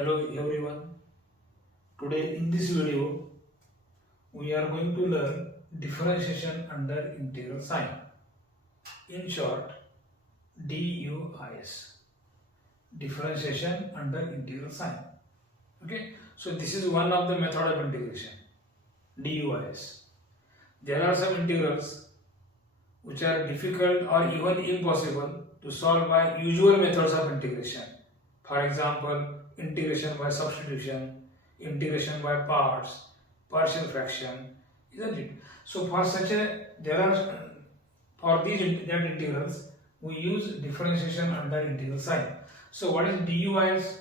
Hello everyone. Today in this video we are going to learn differentiation under integral sign. In short, DUIS. Differentiation under integral sign. Okay. So this is one of the method of integration. DUIS. There are some integrals which are difficult or even impossible to solve by usual methods of integration. For example, integration by substitution, integration by parts, partial fraction, isn't it? So for these integrals, we use differentiation under integral sign. So what is DUIS?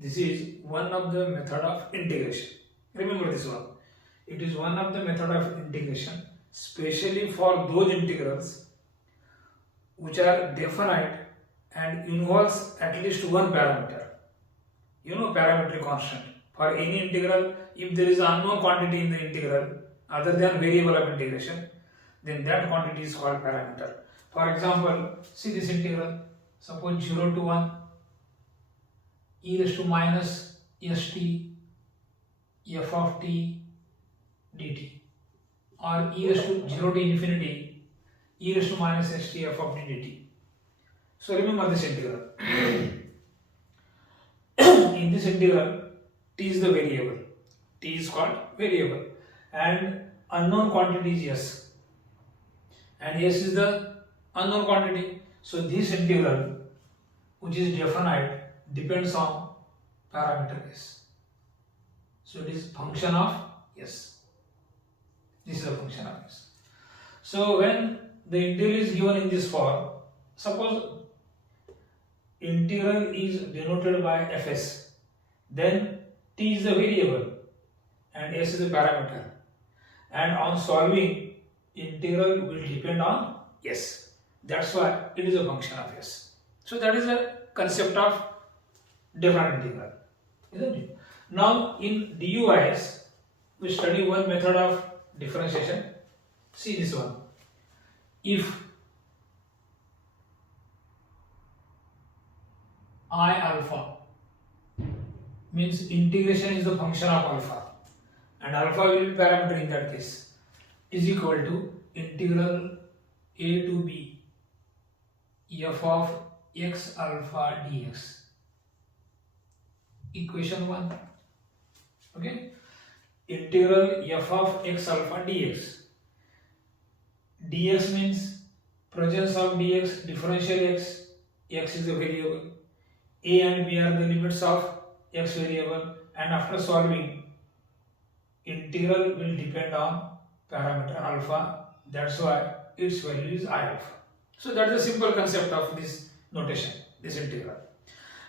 This is one of the method of integration. Remember this one. It is one of the method of integration, especially for those integrals which are definite and involves at least one parameter. You know, parametric constant. For any integral, if there is an unknown quantity in the integral other than variable of integration, then that quantity is called parameter. For example, see this integral. Suppose 0 to 1 e raised to minus st f of t dt, or e raised to 0 to infinity e raised to minus st f of t dt. So remember this integral. In this integral, t is the variable. T is called variable, and unknown quantity is s, and s is the unknown quantity. So this integral, which is definite, depends on parameter s. So it is function of s. This is a function of s. So when the integral is given in this form, suppose integral is denoted by fs, then t is the variable and s is the parameter, and on solving, integral will depend on s. That's why it is a function of s. So that is a concept of different integral, isn't it? Now in DUIS, we study one method of differentiation. See this one. If I alpha means integration is the function of alpha, and alpha will be parameter in that case, is equal to integral a to b f of x alpha dx. Equation 1. Okay, integral f of x alpha dx. Dx means presence of dx, differential x. X is a variable. A and b are the limits of x variable, and after solving, integral will depend on parameter alpha. That's why its value is I alpha. So that's the simple concept of this notation, this integral.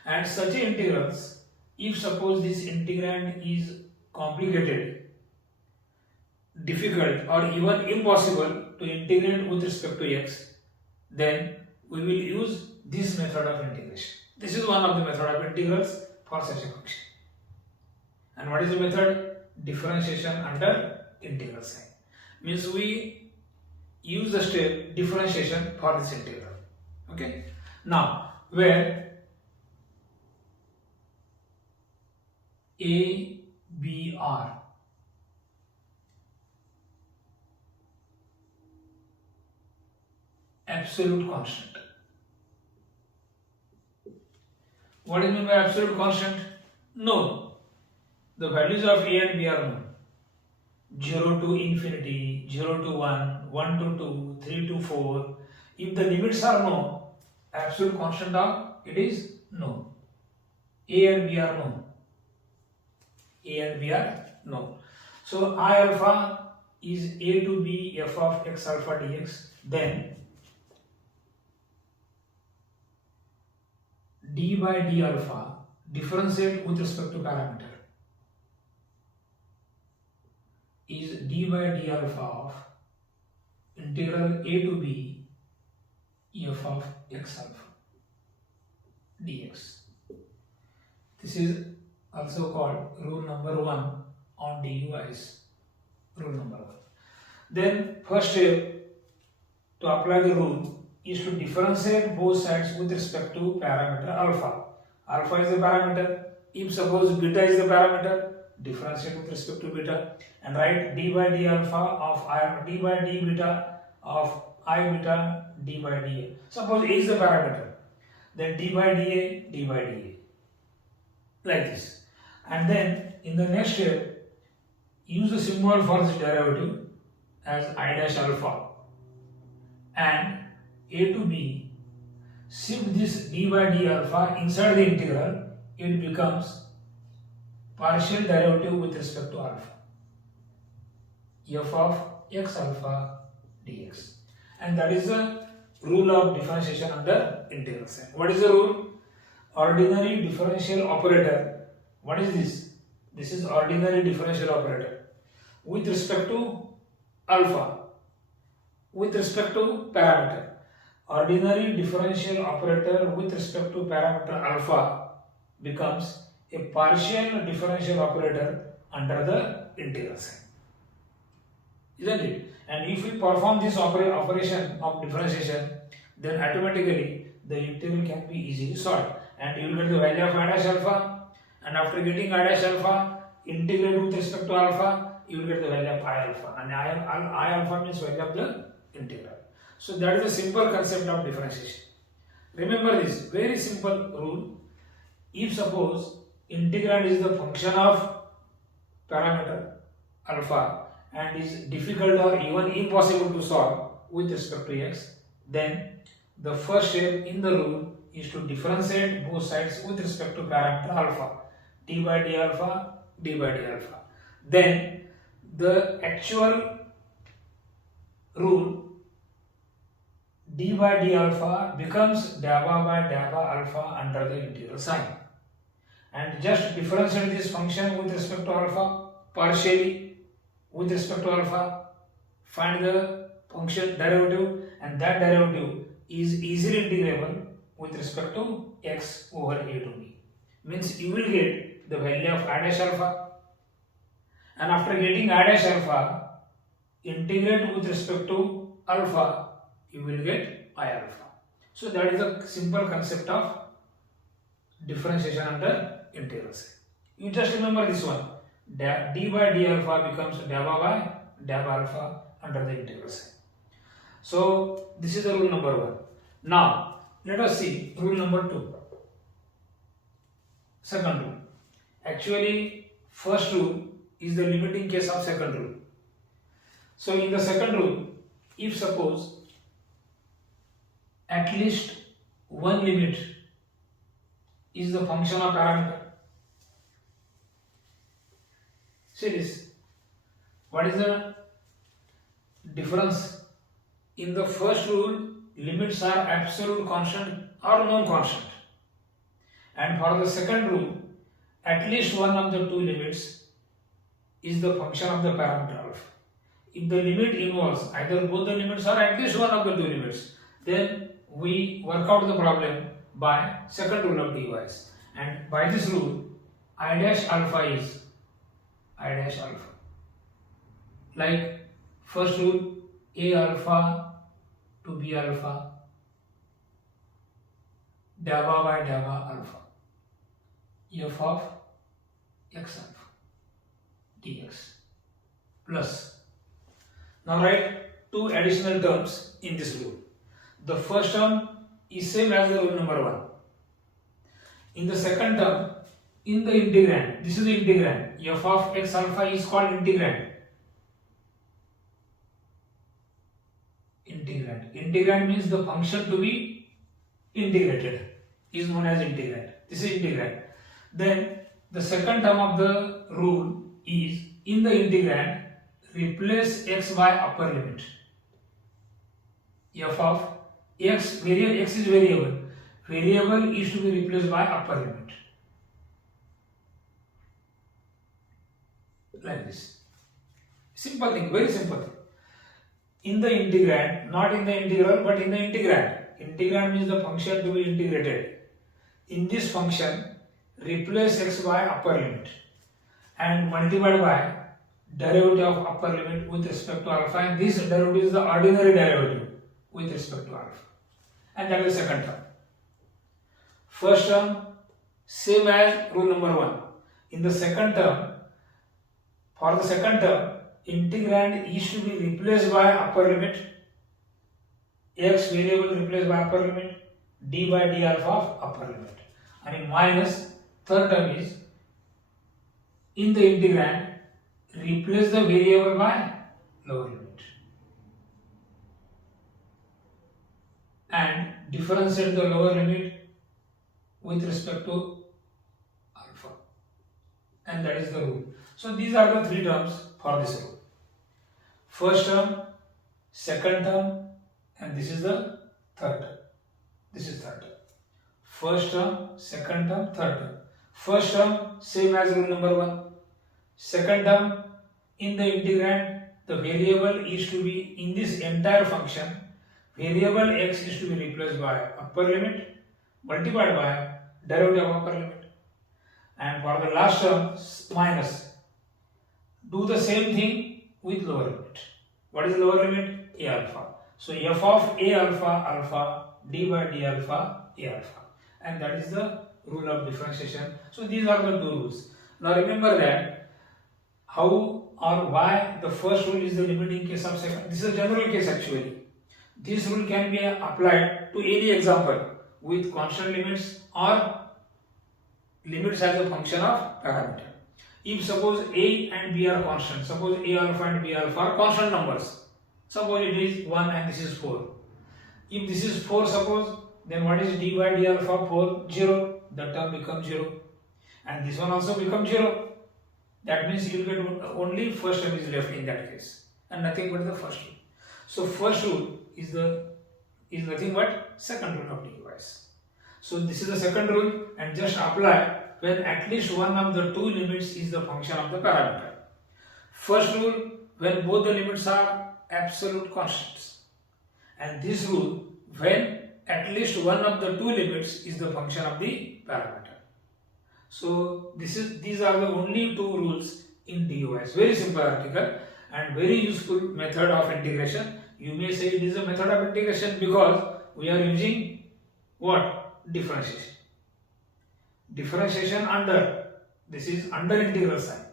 And such integrals, if suppose this integrand is complicated, difficult, or even impossible to integrate with respect to x, then we will use this method of integration. This is one of the method of integrals for such a function. And what is the method? Differentiation under integral sign. Means we use the step differentiation for this integral. Okay. Now, where a, b are absolute constant. What is meant by absolute constant? No. The values of a and b are known. 0 to infinity, 0 to 1, 1 to 2, 3 to 4. If the limits are known, absolute constant of it is known. A and b are known. A and b are known. So I alpha is a to b f of x alpha dx. Then d by d alpha differentiate with respect to parameter is d by d alpha of integral a to b f of x alpha dx. This is also called rule number 1 on DUIS. Rule number 1. Then first step to apply the rule is to differentiate both sides with respect to parameter alpha. Alpha is the parameter, if suppose beta is the parameter, differentiate with respect to beta and write d by d alpha of I, d by d beta of I beta d by dA. Suppose A is the parameter, then d by dA like this. And then in the next step, use the symbol for this derivative as I dash alpha and A to B, shift this d by d alpha inside the integral, it becomes partial derivative with respect to alpha, f of x alpha dx. And that is the rule of differentiation under integral sign. What is the rule? Ordinary differential operator. What is this? This is ordinary differential operator with respect to alpha, with respect to parameter. Ordinary differential operator with respect to parameter alpha becomes a partial differential operator under the integral sign. Isn't it? And if we perform this operation of differentiation, then automatically the integral can be easily solved. And you will get the value of I dash alpha, and after getting I dash alpha, integrate with respect to alpha, you will get the value of I alpha. And I alpha means value of the integral. So that is the simple concept of differentiation. Remember this very simple rule. If suppose integrand is the function of parameter alpha and is difficult or even impossible to solve with respect to x, then the first step in the rule is to differentiate both sides with respect to parameter alpha, d by d alpha, d by d alpha. Then the actual rule d by d alpha becomes dabba by dabba alpha under the integral sign. And just differentiate this function with respect to alpha partially with respect to alpha, find the function derivative, and that derivative is easily integrable with respect to x over a to b. Means you will get the value of I dash alpha, and after getting I dash alpha, integrate with respect to alpha, you will get I alpha. So that is the simple concept of differentiation under integral sign. You just remember this one. D by d alpha becomes dabba by dabba alpha under the integral sign. So this is the rule number 1. Now let us see rule number 2. Second rule. Actually, first rule is the limiting case of second rule. So in the second rule, if suppose at least one limit is the function of parameter. See this. What is the difference? In the first rule, limits are absolute constant or non-constant. And for the second rule, at least one of the two limits is the function of the parameter alpha. If the limit involves either both the limits or at least one of the two limits, then we work out the problem by second rule of DUIS. And by this rule, I dash alpha is I dash alpha. Like first rule, A alpha to B alpha, dabba by dabba alpha, f of x alpha dx plus. Now write two additional terms in this rule. The first term is same as the rule number 1. In the second term, in the integrand, this is the integrand, f of x alpha is called integrand. Integrand means the function to be integrated is known as integrand. This is integrand. Then the second term of the rule is in the integrand, replace x by upper limit. F of x is variable. Variable is to be replaced by upper limit. Like this. Simple thing, very simple thing. In the integrand, not in the integral, but in the integrand. Integrand means the function to be integrated. In this function, replace x by upper limit and multiply by derivative of upper limit with respect to alpha, and this derivative is the ordinary derivative with respect to alpha, and that is the second term. First term same as rule number 1. In the second term, for the second term, integrand is to be replaced by upper limit, x variable replaced by upper limit, d by d alpha of upper limit. And minus third term is in the integrand replace the variable by lower limit and differentiate the lower limit with respect to alpha, and that is the rule. So these are the three terms for this rule. First term, second term, and this is the third term. This is third term. First term, second term, third term. First term same as rule number 1. Second term, in the integrand the variable is to be in this entire function, variable x is to be replaced by upper limit multiplied by derivative of upper limit. And for the last term, minus, do the same thing with lower limit. What is lower limit? A alpha. So f of a alpha alpha d by d alpha a alpha, and that is the rule of differentiation. So these are the two rules. Now remember that how or why the first rule is the limiting case of second. This is a general case actually. This rule can be applied to any example with constant limits or limits as a function of parameter. If suppose a and b are constant, suppose a alpha and b alpha are constant numbers, suppose it is 1 and this is 4. If this is 4 suppose, then what is d by d alpha 4? 0. The term becomes 0. And this one also becomes 0. That means you will get only first term is left in that case and nothing but the first rule. So first rule is nothing but second rule of DUIS. So this is the second rule and just apply when at least one of the two limits is the function of the parameter. First rule when both the limits are absolute constants, and this rule when at least one of the two limits is the function of the parameter. So these are the only two rules in DUIS. Very simple article and very useful method of integration. You may say it is a method of integration because we are using what? Differentiation. Differentiation under, this is under integral sign.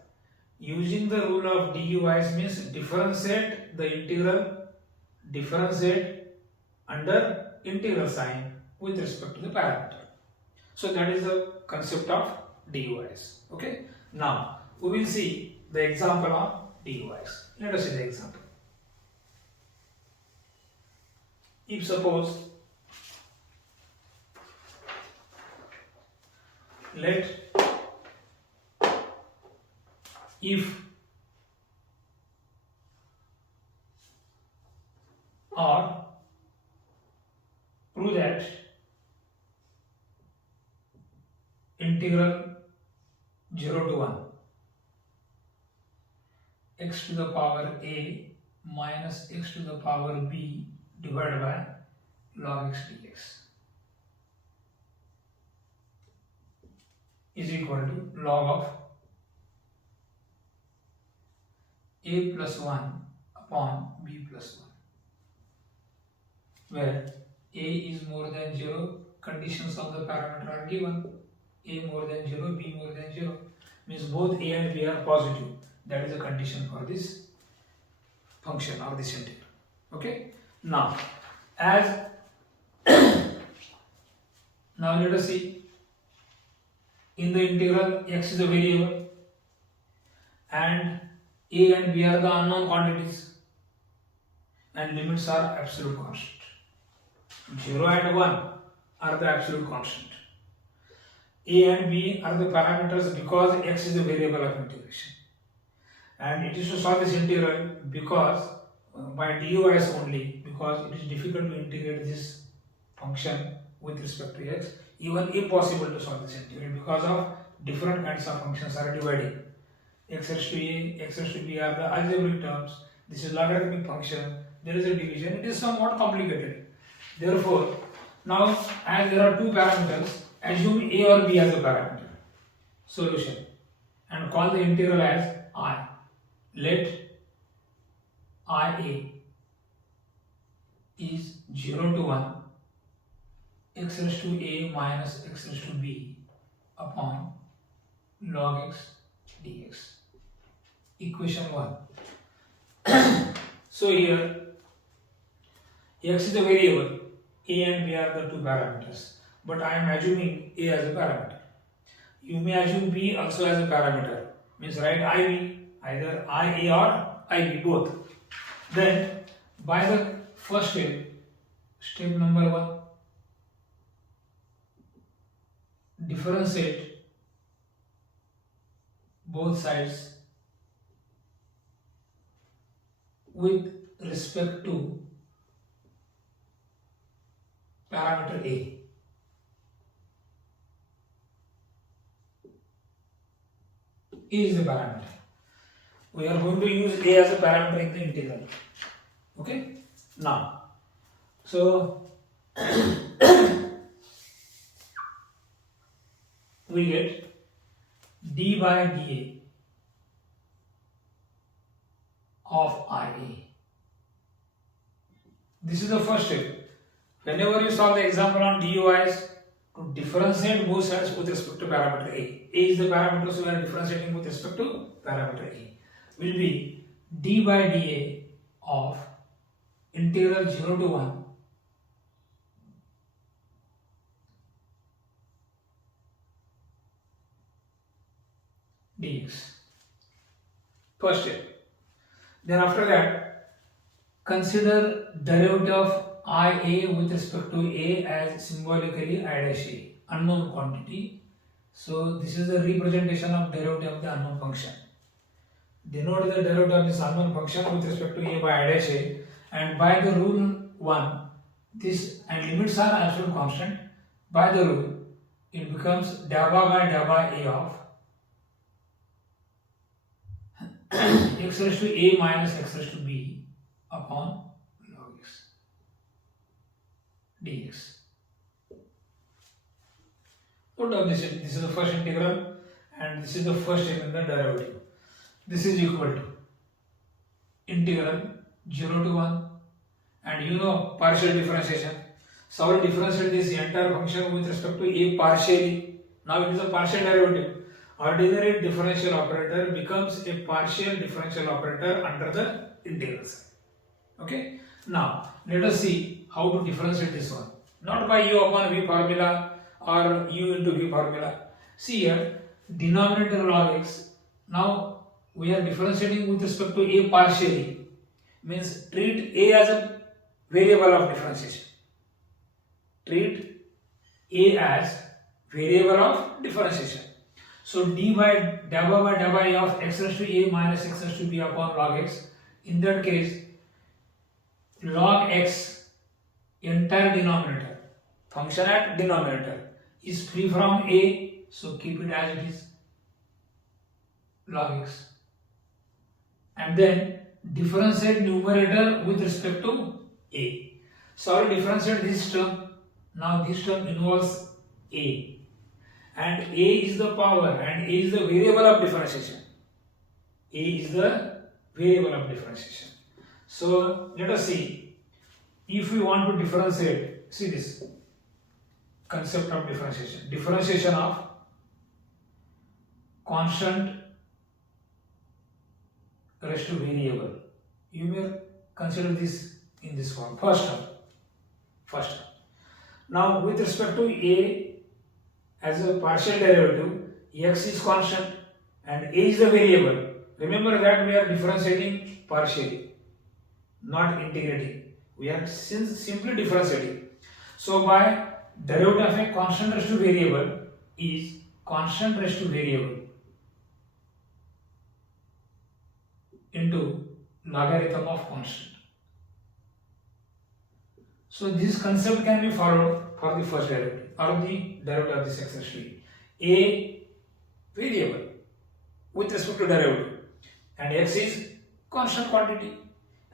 Using the rule of DUIS means differentiate the integral, differentiate under integral sign with respect to the parameter. So that is the concept of DUIS. Okay. Now we will see the example of DUIS. Let us see the example. If suppose if or prove that integral 0 to 1 x to the power a minus x to the power b divided by log x dx is equal to log of a plus 1 upon b plus 1, where a is more than 0, conditions of the parameter are given, a more than 0, b more than 0, means both a and b are positive. That is a condition for this function or this integral. Okay. Now as now let us see, in the integral x is a variable and a and b are the unknown quantities and limits are absolute constant. 0 and 1 are the absolute constant. A and b are the parameters because x is the variable of integration. And it is to solve this integral because by DUIS only, because it is difficult to integrate this function with respect to x, even impossible to solve this integral because of different kinds of functions are dividing. X raised to a, x raised to b are the algebraic terms. This is logarithmic function. There is a division. It is somewhat complicated. Therefore, now as there are two parameters, assume a or b as a parameter. Solution. And call the integral as I. Let IA is 0 to 1 x raised to a minus x raised to b upon log x dx. Equation 1. So here x is a variable, a and b are the two parameters, but I am assuming a as a parameter. You may assume b also as a parameter, means write ib, either ia or ib both. Then by the first step number 1, differentiate both sides with respect to parameter a. A is the parameter. We are going to use a as a parameter in the integral. Okay? Now, so we get d by dA of IA. This is the first step. Whenever you solve the example on DUIS, to differentiate both sides with respect to parameter A. A is the parameter, so we are differentiating with respect to parameter A. Will be d by dA of integral 0 to 1 dx. First step. Then after that, consider derivative of IA with respect to A as symbolically I dash A, unknown quantity. So this is the representation of derivative of the unknown function. Denote the derivative of this unknown function with respect to A by I dash A, and by the rule 1, this and limits are absolute constant. By the rule, it becomes dabba by dabba A of x raised to A minus x raised to B upon log x dx. Note down this is the first integral and this is the first step in the derivative. This is equal to integral 0 to 1, and you know partial differentiation. So I will differentiate this entire function with respect to A partially. Now it is a partial derivative. Ordinary differential operator becomes a partial differential operator under the integral sign. Okay. Now let us see how to differentiate this one. Not by u upon v formula or u into v formula. See here, denominator log x. Now we are differentiating with respect to A partially. Means treat A as a variable of differentiation. Treat A as variable of differentiation. So d by dabba A of x raised to A minus x raised to B upon log x. In that case, log x entire denominator, function at denominator, is free from A, so keep it as it is, log x. And then differentiate numerator with respect to A. So I will differentiate this term. Now this term involves A. And A is the power and A is the variable of differentiation. A is the variable of differentiation. So let us see, if we want to differentiate, see this concept of differentiation. Differentiation of constant raised to variable. You may consider this in this form. First term. Now with respect to A, as a partial derivative, x is constant and A is the variable. Remember that we are differentiating partially, not integrating. We are simply differentiating. So by derivative of a constant raised to variable is constant raised to variable into logarithm of constant. So this concept can be followed for the first derivative or the derivative of this x raised to e. A variable with respect to derivative and x is constant quantity.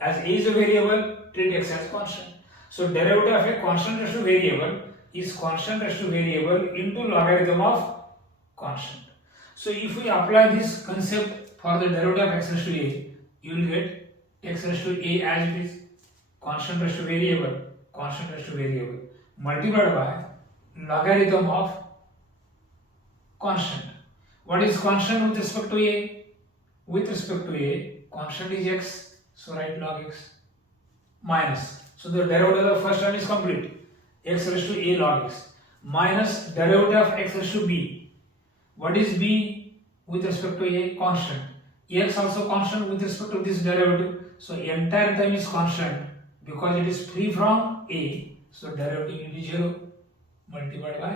As A is a variable, treat x as constant. So derivative of a constant raised to variable is constant raised to variable into logarithm of constant. So if we apply this concept for the derivative of x raised to A, you will get x raised to A as it is, constant raised to variable, multiplied by logarithm of constant. What is constant with respect to a? With respect to a, constant is x, so write log x minus. So the derivative of the first term is complete. X raised to a log x minus derivative of x raised to b. What is b with respect to a? Constant. X also constant with respect to this derivative. So entire term is constant because it is free from a. So derivative will be 0 multiplied by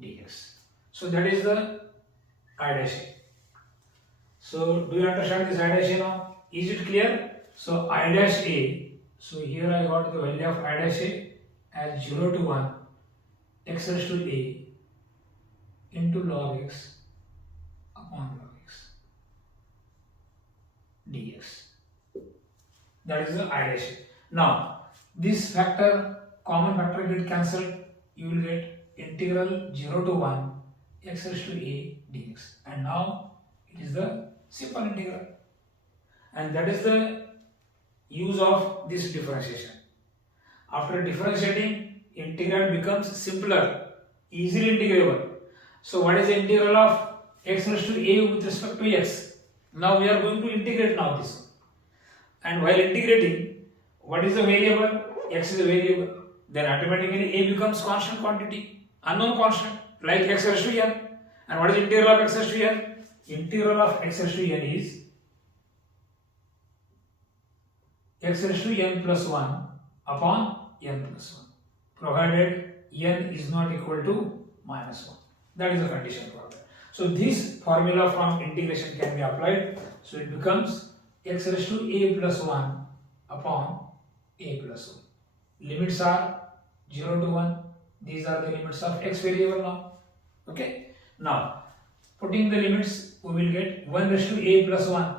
dx. So that is the I dash a. So do you understand this I dash a now? Is it clear? So I dash a. So here I got the value of I dash a as 0 to 1 x raised to a into log x upon log x dx. That is the I dash a. Now this factor, common factor get cancelled. You will get integral 0 to 1 x raised to a dx. And now it is the simple integral. And that is the use of this differentiation. After differentiating, integral becomes simpler, easily integrable. So what is the integral of x raised to a with respect to x? Now we are going to integrate now this. And while integrating, what is the variable? X is a variable. Then automatically a becomes constant quantity, unknown constant, like x raised to n. And what is integral of x raised to n? Integral of x raised to n is x raised to n plus 1 upon n plus 1, provided n is not equal to minus 1. That is the condition for that. So this formula from integration can be applied. So it becomes x raised to a plus 1 upon a plus 1. Limits are 0 to 1. These are the limits of x variable now. Okay. Now, putting the limits, we will get 1 raised to a plus 1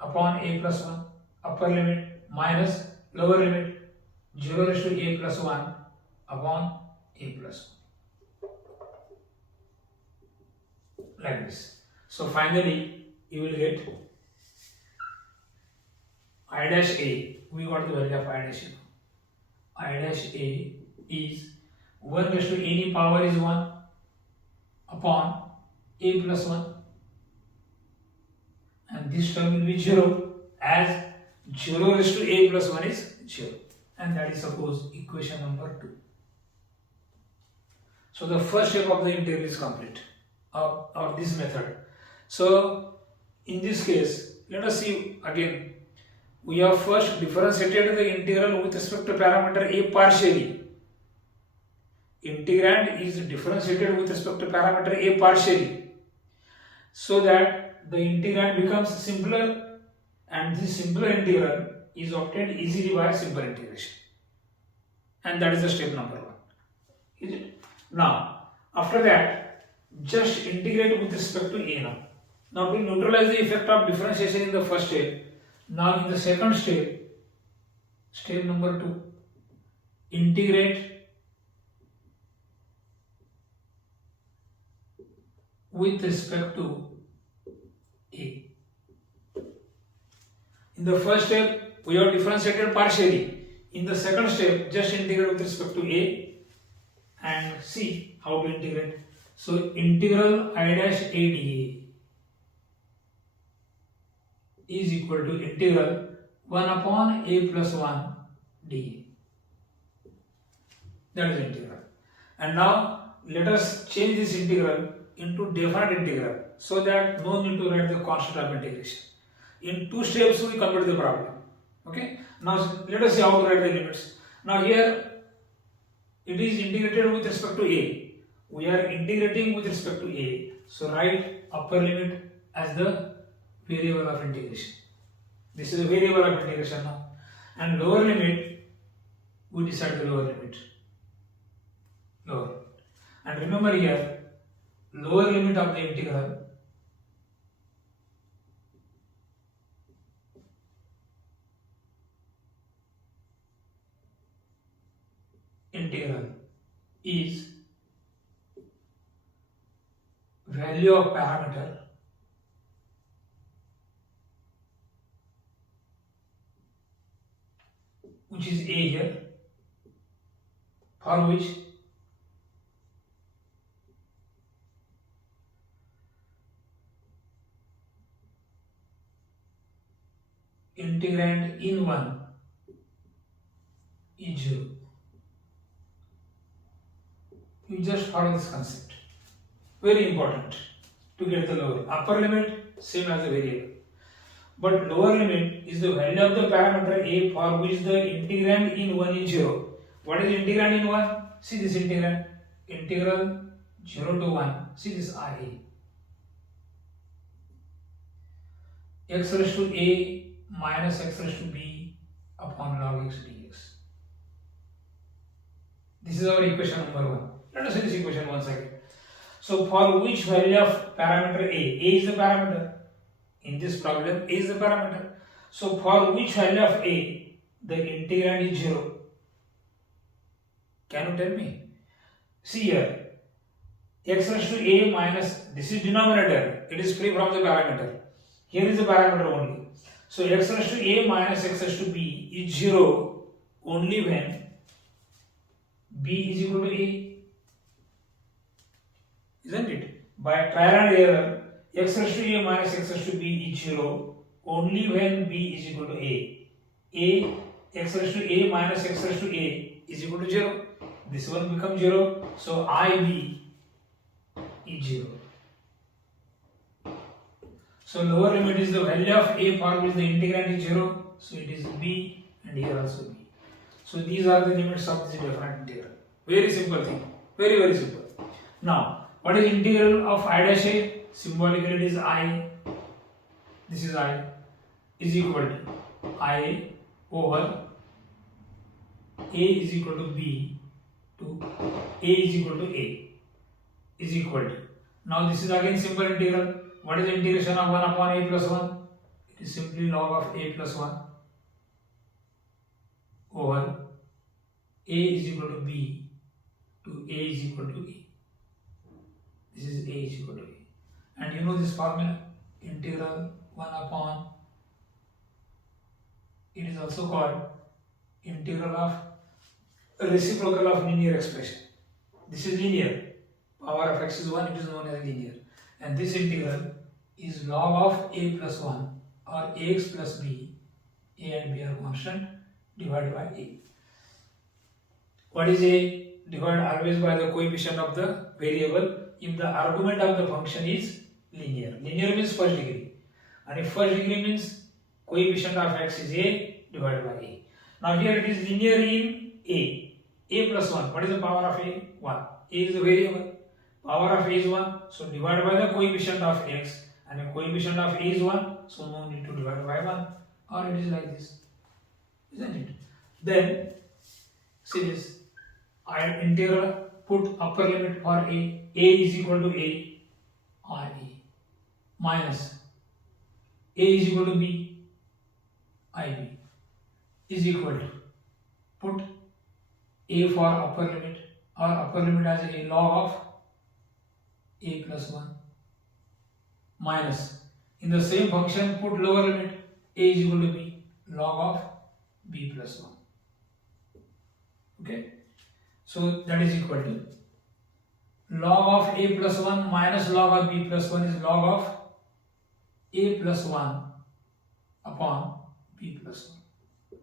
upon a plus 1, upper limit, minus lower limit 0 raised to a plus 1 upon a plus 1. Like this. So finally, you will get I dash a. We got the value of I dash a. I dash a is 1 raised to any power is 1 upon a plus 1. And this term will be 0 as 0 raised to a plus 1 is 0. And that is suppose equation number 2. So the first step of the integral is complete of this method. So in this case, let us see again. We have first differentiated the integral with respect to parameter a partially. Integrand is differentiated with respect to parameter a partially, so that the integrand becomes simpler, and this simpler integral is obtained easily by simple integration. And that is the step number 1. Is it? Now, after that, just integrate with respect to a now. Now, we neutralize the effect of differentiation in the first step. Now, in the second step, step number 2, integrate with respect to a. In the first step, we have differentiated partially. In the second step, just integrate with respect to a and see how to integrate. So, integral I dash a dA is equal to integral 1 upon a plus 1 dA. That is the integral. And now, let us change this integral into definite integral, so that no need to write the constant of integration. In 2 steps, we complete the problem. Okay. Now, let us see how to write the limits. Now, here it is integrated with respect to a. We are integrating with respect to a. So, write upper limit as the variable of integration. This is the variable of integration now. And lower limit, we decide the lower limit. Lower. And remember here, lower limit of the integral is value of parameter which is a here, for which integrand in 1 is 0. You just follow this concept. Very important to get the lower. Upper limit same as the variable. But lower limit is the value of the parameter a for which the integrand in 1 is 0. What is integrand in 1? See this integrand. Integral 0 to 1. See this IA. X raised to a minus x raised to b upon log x dx. This is our equation number 1. Let us see this equation once again. So for which value of parameter a is the parameter. In this problem, a is the parameter. So for which value of a, the integrand is 0. Can you tell me? See here, x raised to a minus, this is denominator, it is free from the parameter. Here is the parameter only. So x raised to a minus x raised to b is 0 only when b is equal to a. Isn't it? By trial and error, x raised to a minus x raised to b is 0 only when b is equal to a. X raised to a minus x raised to a is equal to 0. This one becomes 0. So IB is 0. So lower limit is the value of a for which the integrand is 0. So it is b and here also b. So these are the limits of this different integral. Very simple thing. Very, very simple. Now, what is integral of I dash a? Symbolically it is I. This is I. Is equal to I over a is equal to b to a is equal to a is equal to. Now this is again simple integral. What is the integration of 1 upon a plus 1? It is simply log of a plus 1 over a is equal to b to a is equal to a. This is a is equal to a. And you know this formula, integral 1 upon, it is also called integral of reciprocal of linear expression. This is linear. Power of x is 1, it is known as linear. And this integral is log of a plus 1 or ax plus b, a and b are constant, divided by a. What is a? Divided always by the coefficient of the variable if the argument of the function is linear. Linear means first degree. And if first degree means coefficient of x is a divided by a. Now here it is linear in a. A plus 1. What is the power of a? 1. A is the variable. Power of a is 1. So divided by the coefficient of x. And the coefficient of a is 1. So no need to divide by 1. Or it is like this. Isn't it? Then see this. I integral, put upper limit for a is equal to a or a minus a is equal to b ib is equal to, put a for upper limit or upper limit as a log of a plus 1 minus, in the same function put lower limit a is equal to b log of b plus 1. Okay. So that is equal to log of a plus 1 minus log of b plus 1 is log of a plus 1 upon b plus 1.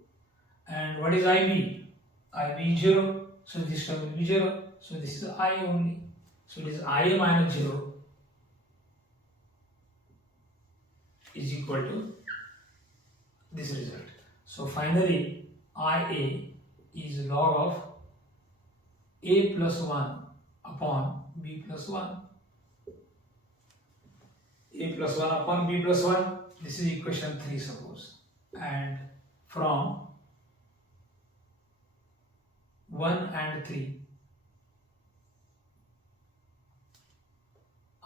And what is ib? Ib is 0. So this term will be 0. So this is I only. So it is I minus 0 is equal to this result. So finally Ia is log of a plus 1 upon b plus 1. A plus 1 upon b plus 1. This is equation 3 suppose. And from 1 and 3,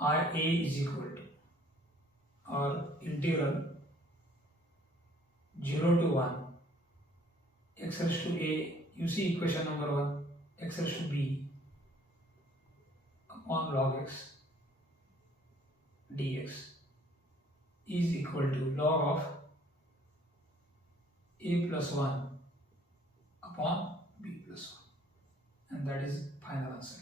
Ia is equal to, or integral 0 to 1 x raised to a, you see equation number 1, x raised to b upon log x dx is equal to log of a plus 1 upon b plus 1, and that is final answer.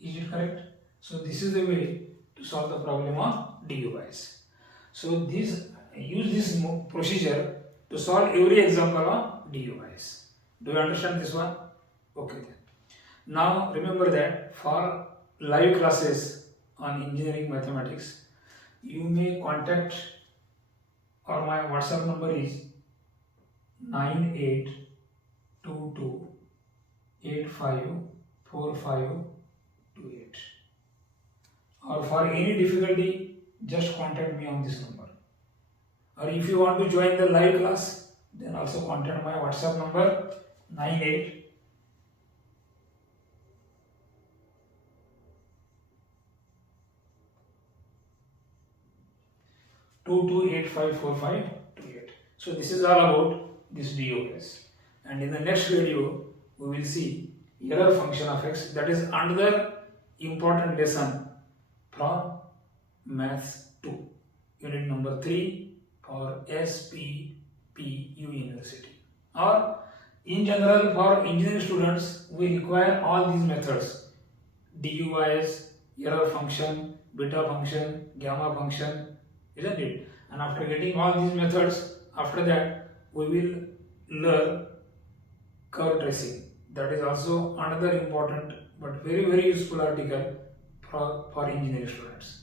Is it correct? So this is the way to solve the problem of DUIS. So this, use this procedure to solve every example on DUIs. Do you understand this one? Okay then. Now remember that for live classes on engineering mathematics, you may contact, or my WhatsApp number is 9822854528. Or for any difficulty, just contact me on this number. Or if you want to join the live class, then also contact my WhatsApp number 98 22854528. So this is all about this DUIS. And in the next video, we will see error function of x. That is another important lesson from Maths 2, unit number 3 for SPPU University. Or in general, for engineering students, we require all these methods: DUIS, error function, beta function, gamma function, isn't it? And after getting all these methods, after that we will learn curve tracing. That is also another important but very useful article for engineering students.